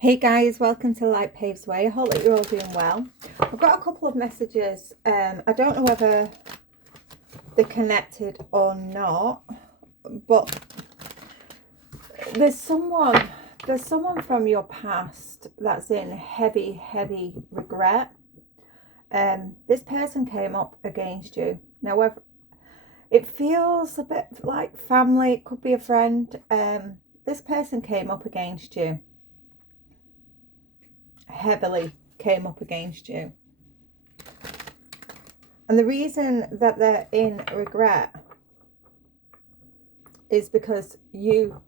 Hey guys, welcome to Light Paves Way. I hope that you're all doing well. I've got a couple of messages. I don't know whether they're connected or not, but there's someone from your past that's in heavy regret. This person came up against you. Now, whether it feels a bit like family, it could be a friend. This person came up against you. Heavily came up against you. And the reason that they're in regret is because you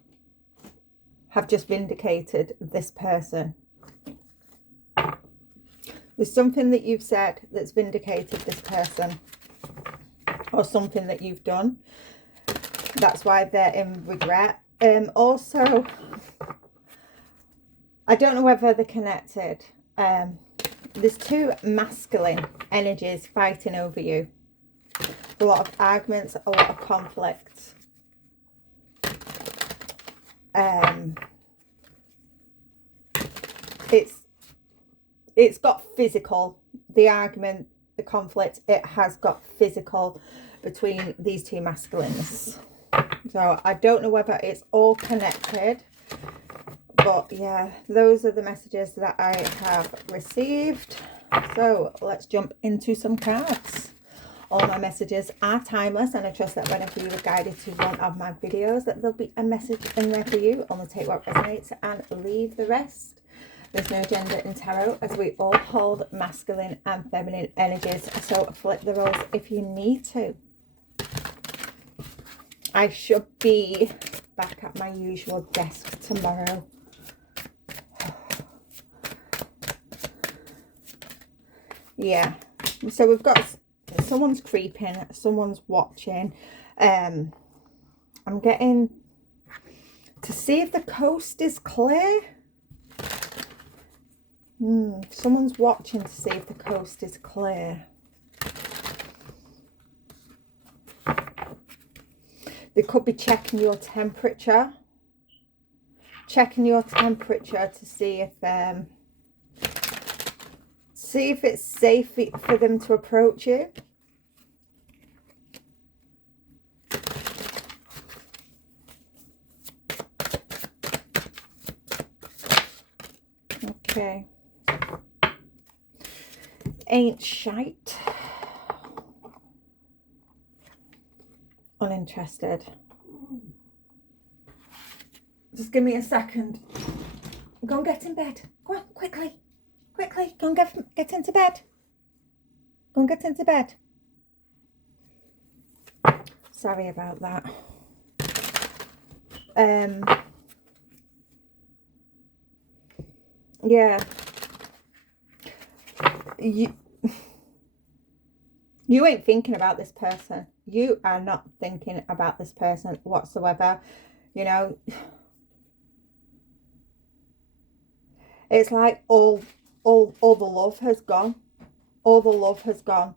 have just vindicated this person. There's something that you've said that's vindicated this person, or something that you've done. That's why they're in regret. Also, I don't know whether they're connected. There's two masculine energies fighting over you. A lot of arguments, a lot of conflict. It's got physical. The argument, the conflict, it has got physical between these two masculines. So I don't know whether it's all connected. But yeah, those are the messages that I have received. So let's jump into some cards. All my messages are timeless, and I trust that whenever you are guided to one of my videos, that there'll be a message in there for you. Only take what resonates and leave the rest. There's no gender in tarot, as we all hold masculine and feminine energies. So flip the roles if you need to. I should be back at my usual desk tomorrow. Yeah, so we've got someone's creeping, someone's watching. I'm getting to see if the coast is clear. Someone's watching to see if the coast is clear. They could be checking your temperature. Checking your temperature to see if it's safe for them to approach you. Okay. Ain't shite. Uninterested. Just give me a second. Go and get in bed. Go on, quickly. Quickly, go and get into bed. Go and get into bed. Sorry about that. Yeah. You ain't thinking about this person. You are not thinking about this person whatsoever. You know, it's like all the love has gone. All the love has gone.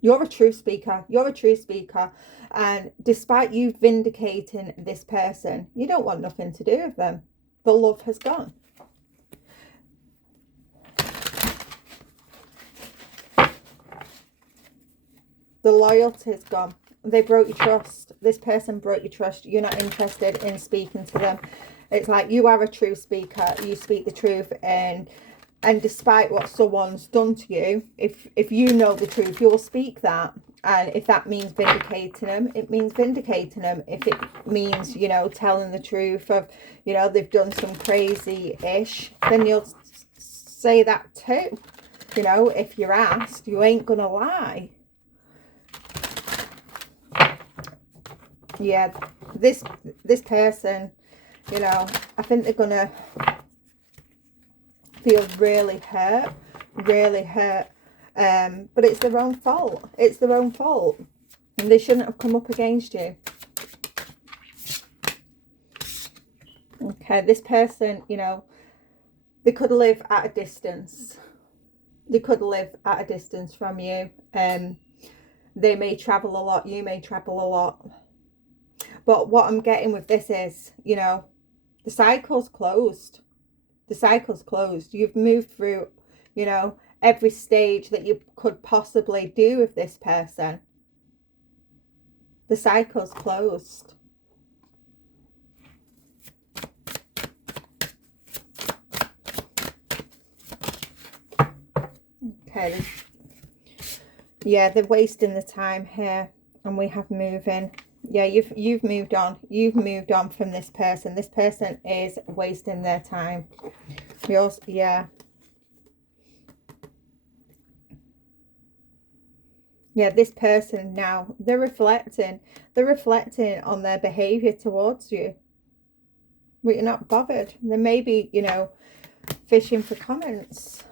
You're a true speaker. You're a true speaker. And despite you vindicating this person, you don't want nothing to do with them. The love has gone. The loyalty's gone. They broke your trust. This person broke your trust. You're not interested in speaking to them. It's like you are a true speaker. You speak the truth, and despite what someone's done to you, if you know the truth, you'll speak that. And if that means vindicating them, it means vindicating them. If it means, you know, telling the truth of, you know, they've done some crazy-ish, then you'll say that too. You know, if you're asked, you ain't gonna lie. Yeah, this person, you know, I think they're gonna feel really hurt, but it's their own fault. It's their own fault, and they shouldn't have come up against you. Okay, this person, you know, they could live at a distance. They could live at a distance from you. They may travel a lot. You may travel a lot. But what I'm getting with this is, you know, the cycle's closed. The cycle's closed. You've moved through, you know, every stage that you could possibly do with this person. The cycle's closed. Okay. Yeah, they're wasting the time here, and we have moving. Yeah, you've moved on. You've moved on from this person. This person is wasting their time. Yours, yeah. Yeah, this person now, they're reflecting on their behavior towards you. But you're not bothered. They may be, you know, fishing for comments.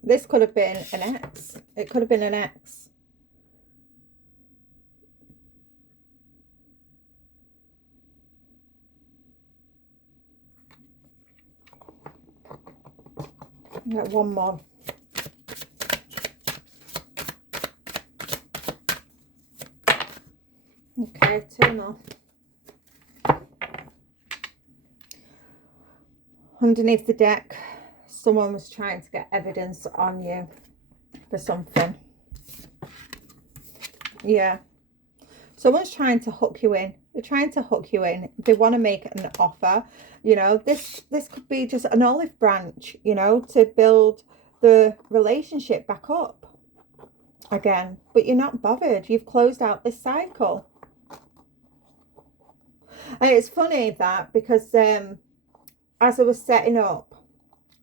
This could have been an ex. It could have been an ex. Get one more. Okay, two more. Underneath the deck, someone was trying to get evidence on you for something. Yeah. Someone's trying to hook you in. They're trying to hook you in. They want to make an offer. You know, this could be just an olive branch, you know, to build the relationship back up again. But you're not bothered. You've closed out this cycle. And it's funny that because as I was setting up,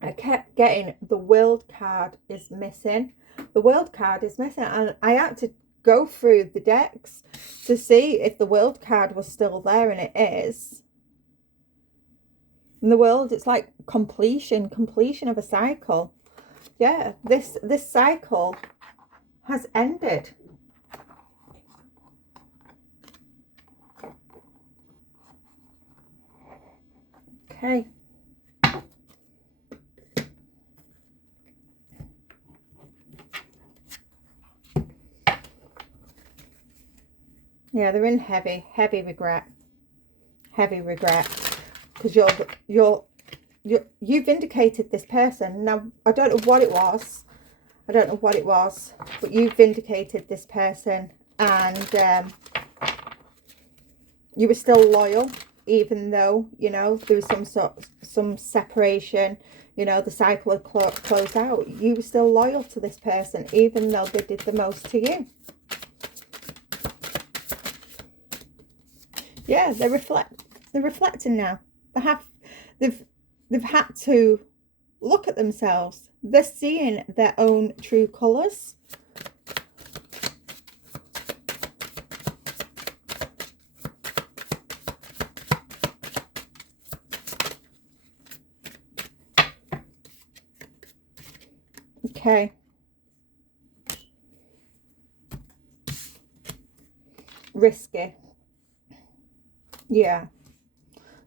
I kept getting the World card is missing. The World card is missing. And I had to go through the decks to see if the World card was still there, and it is. In the World, it's like completion of a cycle. Yeah, this cycle has ended. Okay. Yeah, they're in heavy regret. Heavy regret. Because you vindicated this person. Now, I don't know what it was. I don't know what it was. But you vindicated this person. And you were still loyal. Even though, you know, there was some separation. You know, the cycle had closed out. You were still loyal to this person. Even though they did the most to you. Yeah, they're reflecting now. They've had to look at themselves. They're seeing their own true colours. Okay. Risky. Yeah.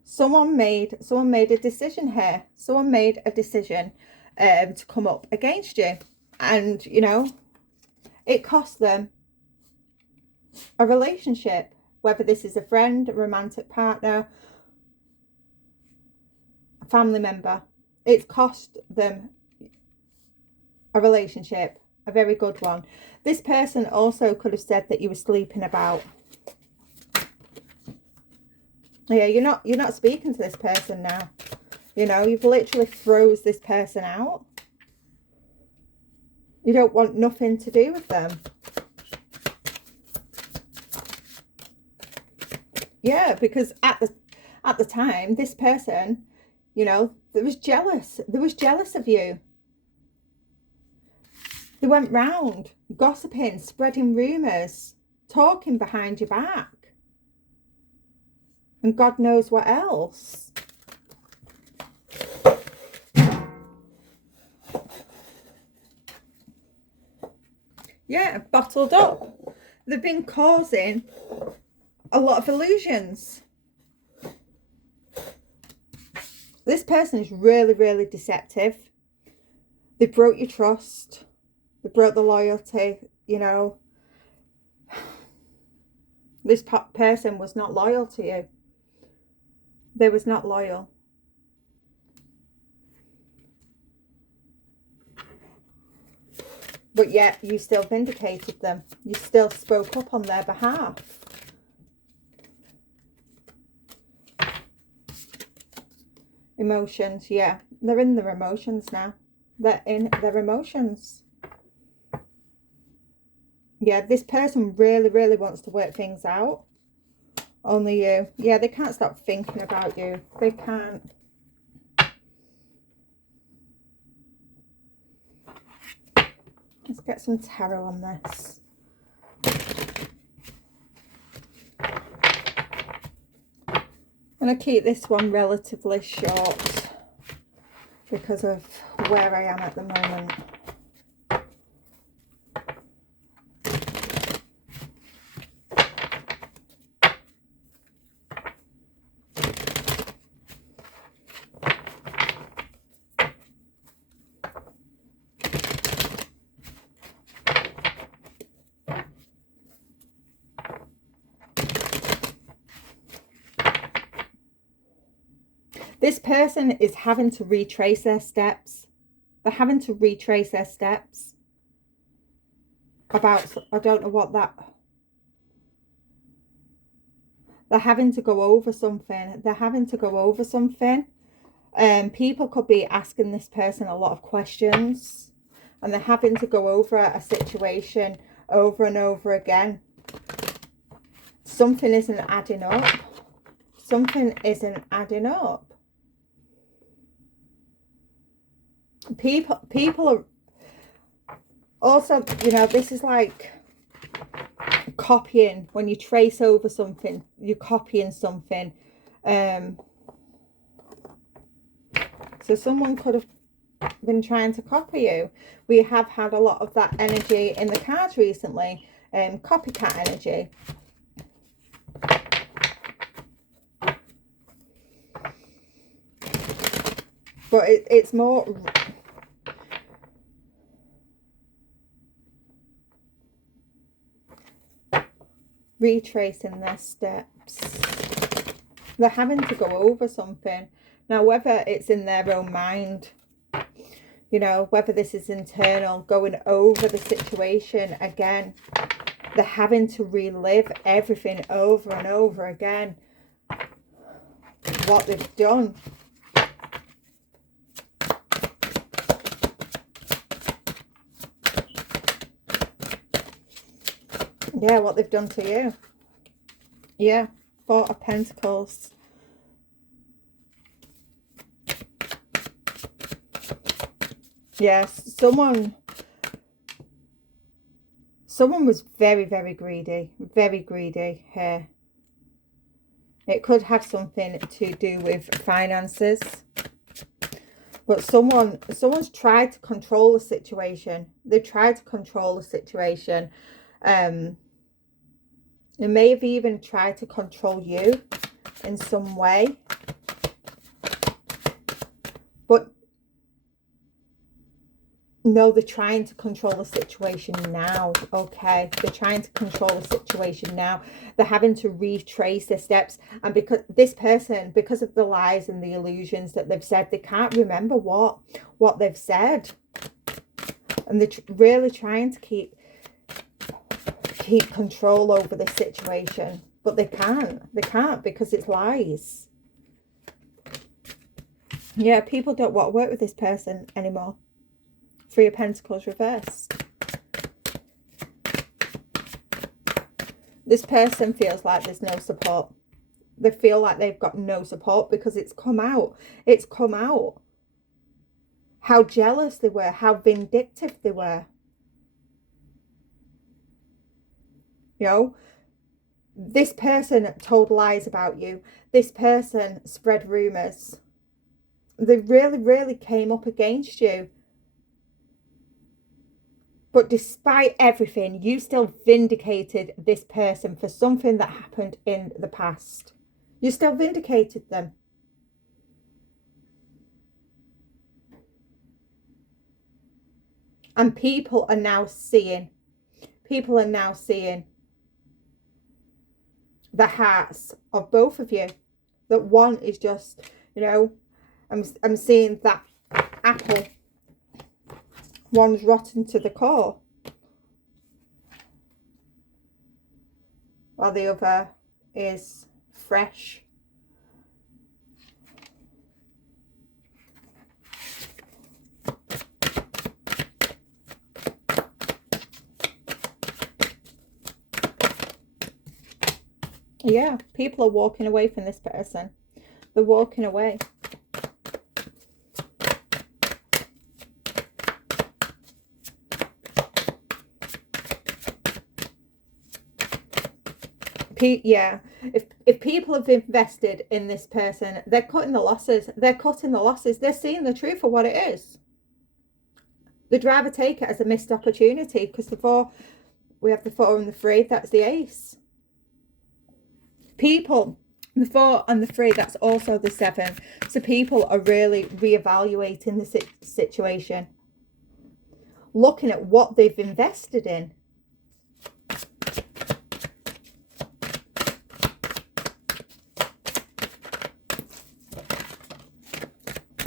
Someone made a decision here. Someone made a decision to come up against you. And, you know, it cost them a relationship. Whether this is a friend, a romantic partner, a family member. It's cost them a relationship. A very good one. This person also could have said that you were sleeping about. Yeah, you're not speaking to this person now. You know, you've literally froze this person out. You don't want nothing to do with them. Yeah, because at the time, this person, you know, there was jealous. They was jealous of you. They went round gossiping, spreading rumours, talking behind your back. And God knows what else. Yeah, bottled up. They've been causing a lot of illusions. This person is really, really deceptive. They broke your trust. They broke the loyalty, you know. This person was not loyal to you. They was not loyal. But yet you still vindicated them. You still spoke up on their behalf. Emotions, yeah. They're in their emotions now. They're in their emotions. Yeah, this person really, really wants to work things out. Only you. Yeah, they can't stop thinking about you. They can't. Let's get some tarot on this. I'm going to keep this one relatively short because of where I am at the moment. This person is having to retrace their steps. They're having to retrace their steps about, I don't know what that, they're having to go over something. They're having to go over something. People could be asking this person a lot of questions, and they're having to go over a situation over and over again. Something isn't adding up. Something isn't adding up. People are also, you know, this is like copying. When you trace over something, you're copying something. So someone could have been trying to copy you. We have had a lot of that energy in the cards recently. Copycat energy. But it's more retracing their steps. They're having to go over something. Now, whether it's in their own mind, you know, whether this is internal, going over the situation again. They're having to relive everything over and over again. What they've done. Yeah, what they've done to you. Yeah, Four of Pentacles. Yes, someone was very, very greedy here. It could have something to do with finances. But someone's tried to control the situation. They've tried to control the situation. They may have even tried to control you in some way. But no, they're trying to control the situation now, okay? They're trying to control the situation now. They're having to retrace their steps. And because this person, because of the lies and the illusions that they've said, they can't remember what they've said. And they're really trying to keep control over this situation. But they can't. They can't because it's lies. Yeah, people don't want to work with this person anymore. Three of Pentacles reversed. This person feels like there's no support. They feel like they've got no support because it's come out. It's come out. How jealous they were. How vindictive they were. You know, this person told lies about you. This person spread rumours. They really, really came up against you. But despite everything, you still vindicated this person for something that happened in the past. You still vindicated them. And people are now seeing. People are now seeing. the hearts of both of you. That one is just, you know, I'm seeing that apple. One's rotten to the core, while the other is fresh. Yeah, people are walking away from this person. They're walking away. Yeah, if people have invested in this person, they're cutting the losses. They're cutting the losses. They're seeing the truth for what it is. They'd rather take it as a missed opportunity, because we have the 4 and the 3. That's the ace. People, the 4 and the 3, that's also the 7. So people are really reevaluating the situation, looking at what they've invested in.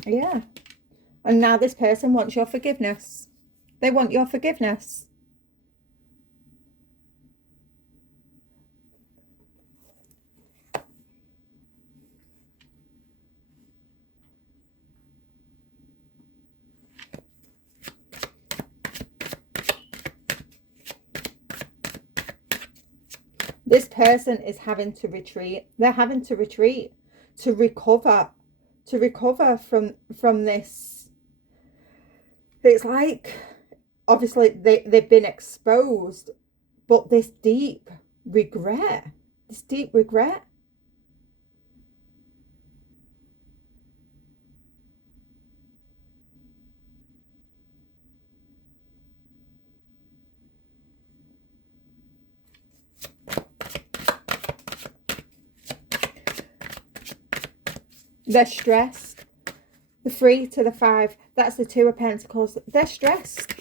Yeah. And now this person wants your forgiveness. They want your forgiveness. This person is having to retreat. They're having to retreat to recover from this. It's like, obviously they've been exposed, but this deep regret. They're stressed. The 3 to the 5, that's the 2 of Pentacles. They're stressed.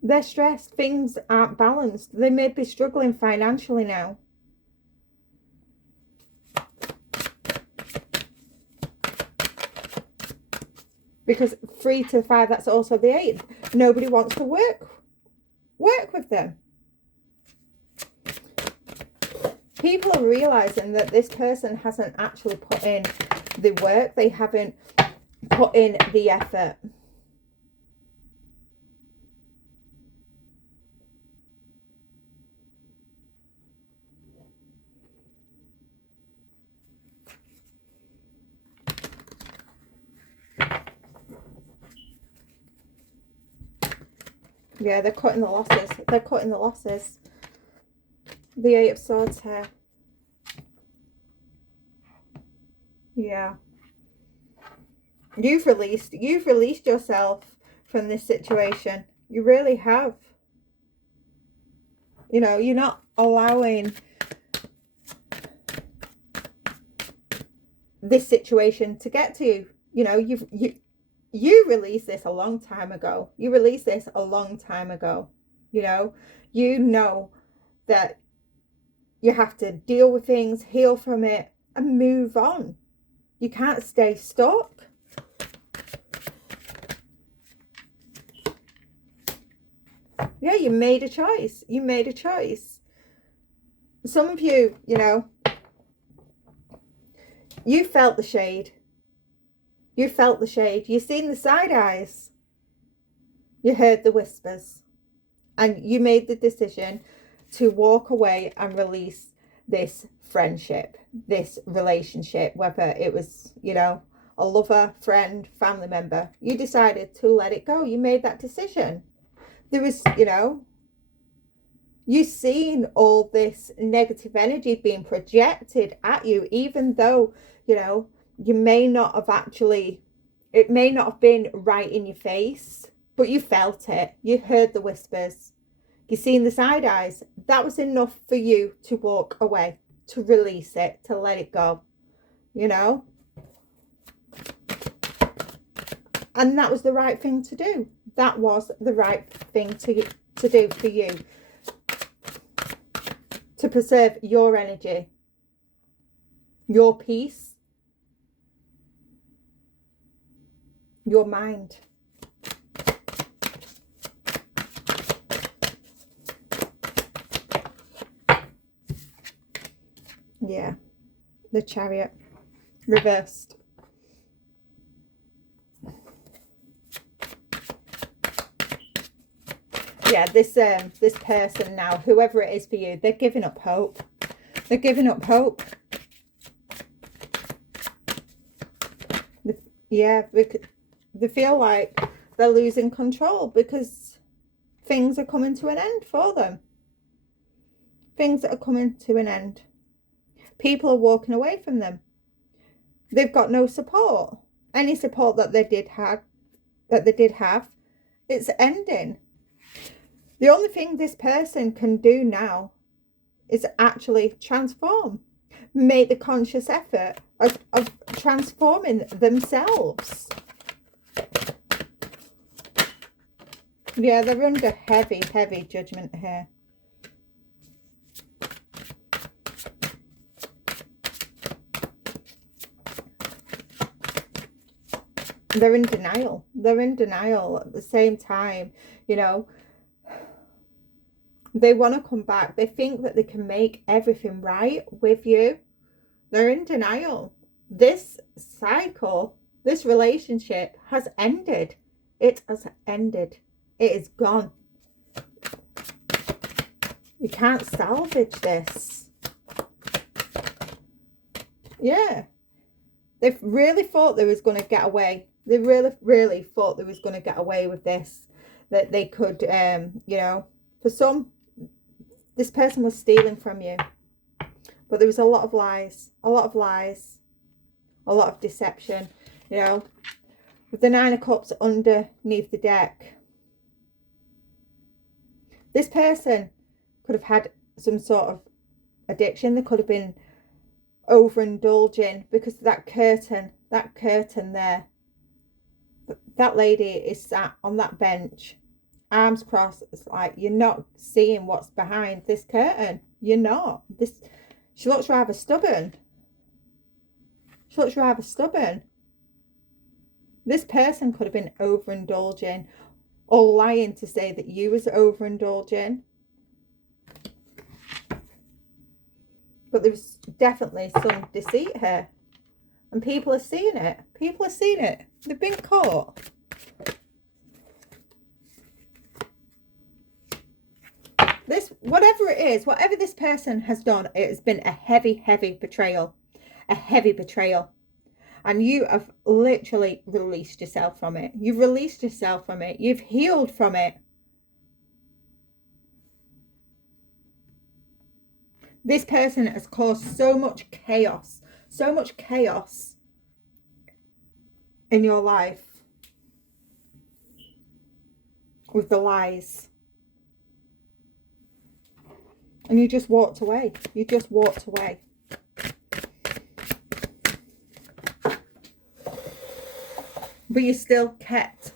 They're stressed. Things aren't balanced. They may be struggling financially now. Because 3 to 5, that's also the 8. Nobody wants to work with them. People are realizing that this person hasn't actually put in the work. They haven't put in the effort. Yeah, they're cutting the losses. They're cutting the losses. The 8 of Swords here. Yeah. You've released yourself from this situation. You really have. You know, you're not allowing this situation to get to you. You know, you released this a long time ago. You released this a long time ago. You know that you have to deal with things, heal from it, and move on. You can't stay stuck. Yeah, you made a choice. You made a choice. Some of you, you felt the shade. You felt the shade. You've seen the side eyes. You heard the whispers. And you made the decision to walk away and release this friendship, this relationship, whether it was, a lover, friend, family member. You decided to let it go. You made that decision. There was, you've seen all this negative energy being projected at you, even though, you may not have actually, it may not have been right in your face, but you felt it. You heard the whispers. You seen the side eyes. That was enough for you to walk away, to release it, to let it go, And that was the right thing to do. That was the right thing to do for you. to preserve your energy, your peace, your mind. Yeah, the Chariot reversed. Yeah, this person now, whoever it is for you, they're giving up hope. They're giving up hope. Yeah, they feel like they're losing control because things are coming to an end for them. Things are coming to an end. People are walking away from them. They've got no support. Any support that they did have, it's ending. The only thing this person can do now is actually transform. Make the conscious effort of transforming themselves. Yeah, they're under heavy, heavy judgment here. They're in denial. They're in denial at the same time, you know. They want to come back. They think that they can make everything right with you. They're in denial. This cycle, this relationship has ended. It has ended. It is gone. You can't salvage this. Yeah. They really thought they was going to get away. They really, really thought they was going to get away with this. That they could, you know, for some, this person was stealing from you. But there was a lot of lies. A lot of lies. A lot of deception. You know, with the Nine of Cups underneath the deck. This person could have had some sort of addiction. They could have been overindulging because that curtain there. That lady is sat on that bench, arms crossed. It's like you're not seeing what's behind this curtain. You're not. She looks rather stubborn. She looks rather stubborn. This person could have been overindulging or lying to say that you was overindulging. But there's definitely some deceit here. And people are seeing it. People are seeing it. They've been caught. This, whatever it is, whatever this person has done, it has been a heavy, heavy betrayal. A heavy betrayal. And you have literally released yourself from it. You've released yourself from it. You've healed from it. This person has caused so much chaos in your life with the lies. And you just walked away. You just walked away. But you still kept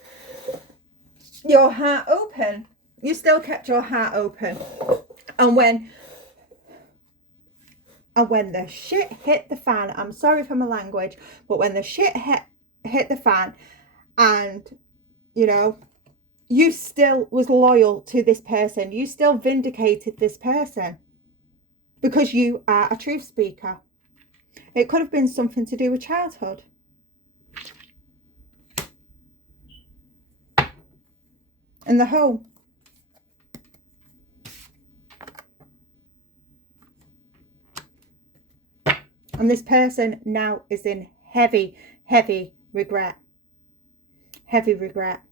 your heart open. You still kept your heart open. And when the shit hit the fan, I'm sorry for my language, but when the shit hit the fan and, you know, you still was loyal to this person. You still vindicated this person because you are a truth speaker. It could have been something to do with childhood. In the home. And this person now is in heavy, heavy regret. Heavy regret.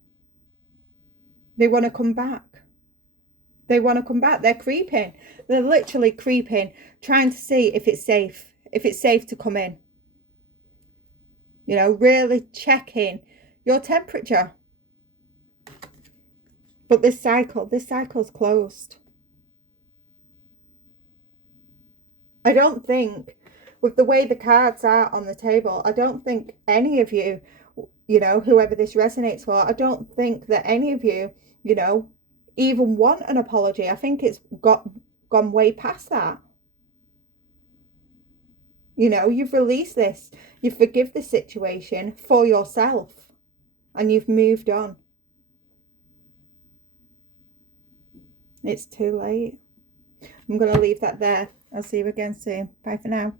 They want to come back. They want to come back. They're creeping. They're literally creeping, trying to see if it's safe. If it's safe to come in. You know, really checking your temperature. But this cycle's closed. I don't think, with the way the cards are on the table, I don't think any of you, you know, whoever this resonates for, I don't think that any of you, you know, even want an apology. I think it's got gone way past that. You know, you've released this. You forgive the situation for yourself. And you've moved on. It's too late. I'm going to leave that there. I'll see you again soon. Bye for now.